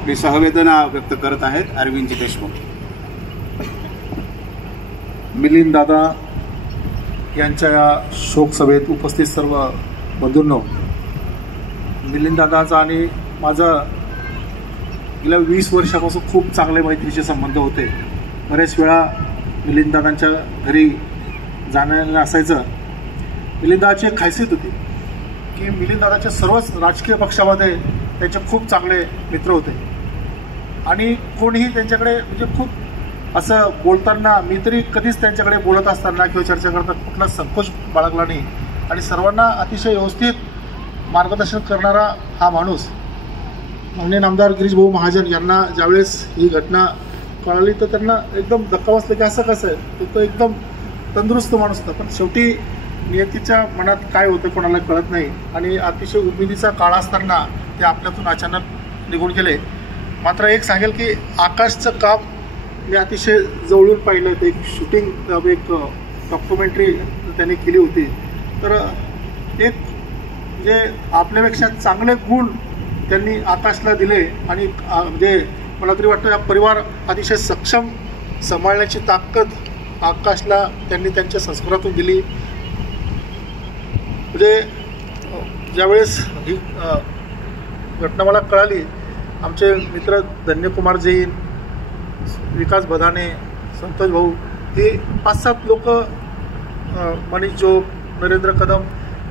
आपली सहवेदना व्यक्त करत आहेत अरविंदजी देशमुख। मिलिंद दादा यांच्या या शोक सभेत उपस्थित सर्व बंधूंनो, मिलिंद दादाचा आणि माझा गेल्या 20 वर्षापासून खूप चांगले मैत्रीचे संबंध होते। बरेच वेळा मिलिंद दादांच्या घरी जाणं असायचं। मिलिंद दादाची एक खासियत होती की मिलिंद दादाच्या सर्वच राजकीय पक्षामध्ये त्यांचे खूप चांगले मित्र होते आणि कोणीही त्यांच्याकडे म्हणजे खूप असं बोलताना मी तरी कधीच त्यांच्याकडे बोलत असताना किंवा चर्चा करताना कुठला संकोच बाळगला नाही आणि सर्वांना अतिशय व्यवस्थित मार्गदर्शन करणारा हा माणूस। माननीय नामदार गिरीश भाऊ महाजन यांना ज्यावेळेस ही घटना कळाली तर त्यांना एकदम धक्का बसला की असं कसं आहे, तो एकदम तंदुरुस्त माणूस होता, पण शेवटी नियतीच्या मनात काय होतं कोणाला कळत नाही आणि अतिशय उमेदीचा काळ असताना ते आपल्यातून अचानक निघून गेले। मात्र एक सांगेल की आकाशचं काम मी अतिशय जवळून पाहिलं, ते एक शूटिंग एक डॉक्युमेंटरी त्यांनी केली होती। तर एक म्हणजे आपल्यापेक्षा चांगले गुण त्यांनी आकाशला दिले आणि म्हणजे मला तरी वाटतं परिवार अतिशय सक्षम सांभाळण्याची ताकद आकाशला त्यांनी त्यांच्या संस्कारातून दिली। म्हणजे ज्यावेळेस ही घटना मला कळाली, आमचे मित्र धन्यकुमार जैन, विकास बधाने, संतोष भाऊ, हे 5-7 लोक, मनीष जोग, नरेंद्र कदम,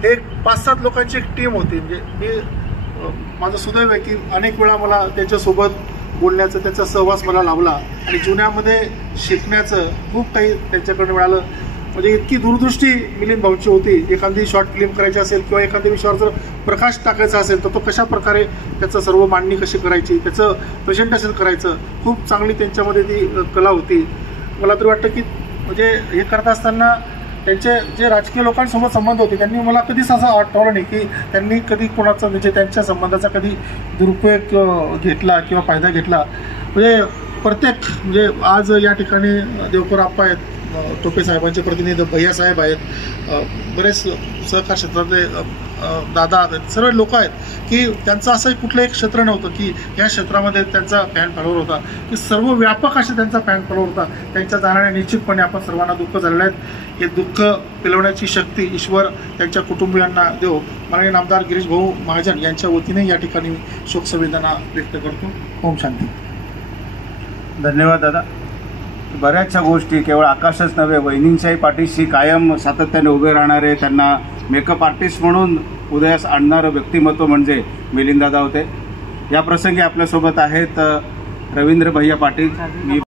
हे 5-7 लोकांची एक टीम होती। म्हणजे मी माझं सुदैव आहे की अनेक वेळा मला त्याच्यासोबत बोलण्याचं, त्याचा सहवास मला लाभला आणि जुन्यामध्ये शिकण्याचं खूप काही त्यांच्याकडनं मिळालं। म्हणजे इतकी दूरदृष्टी मिलिंद भाऊची होती, एखादी शॉर्ट फिल्म करायची असेल किंवा एखाद्या विषयावर जर प्रकाश टाकायचा असेल तर तो कशा प्रकारे त्याचं सर्व मांडणी कशी करायची, त्याचं प्रेझेंटेशन करायचं, खूप चांगली त्यांच्यामध्ये ती कला होती। मला तरी वाटतं की म्हणजे हे करत असताना त्यांचे जे राजकीय लोकांसोबत संबंध होते त्यांनी मला कधीच असं आठवलं नाही की त्यांनी कधी कोणाचा म्हणजे त्यांच्या संबंधाचा कधी दुरुपयोग घेतला किंवा फायदा घेतला। म्हणजे प्रत्येक म्हणजे आज या ठिकाणी देवकर आप्पा आहेत, टोपे साहेबांचे प्रतिनिधी भैया साहेब आहेत, बरेच सहकार क्षेत्रातले दादा आहेत, सर्व लोक आहेत की त्यांचं असं कुठलं एक क्षेत्र नव्हतं की या क्षेत्रामध्ये त्यांचा फॅन फॉलोअर होता, की सर्व व्यापक असे त्यांचा फॅन फॉलोअर होता। त्यांच्या जाण्याने निश्चितपणे आपण सर्वांना दुःख झालेलं आहे। हे दुःख पेलवण्याची शक्ती ईश्वर त्यांच्या कुटुंबियांना देव। माननीय नामदार गिरीश भाऊ महाजन यांच्या वतीने या ठिकाणी शोकसंवेदना व्यक्त करतो। ओम शांती। धन्यवाद दादा। बऱ्याचशा गोष्टी केवळ आकाशच नव्हे, वहिनींच्याही पाठीशी कायम सातत्याने उभे राहणारे, त्यांना मेकअप आर्टिस्ट म्हणून उदयास आणणारं व्यक्तिमत्व म्हणजे मिलिंद दादा होते। या प्रसंगी आपल्यासोबत आहेत रवींद्र भैया पाटील।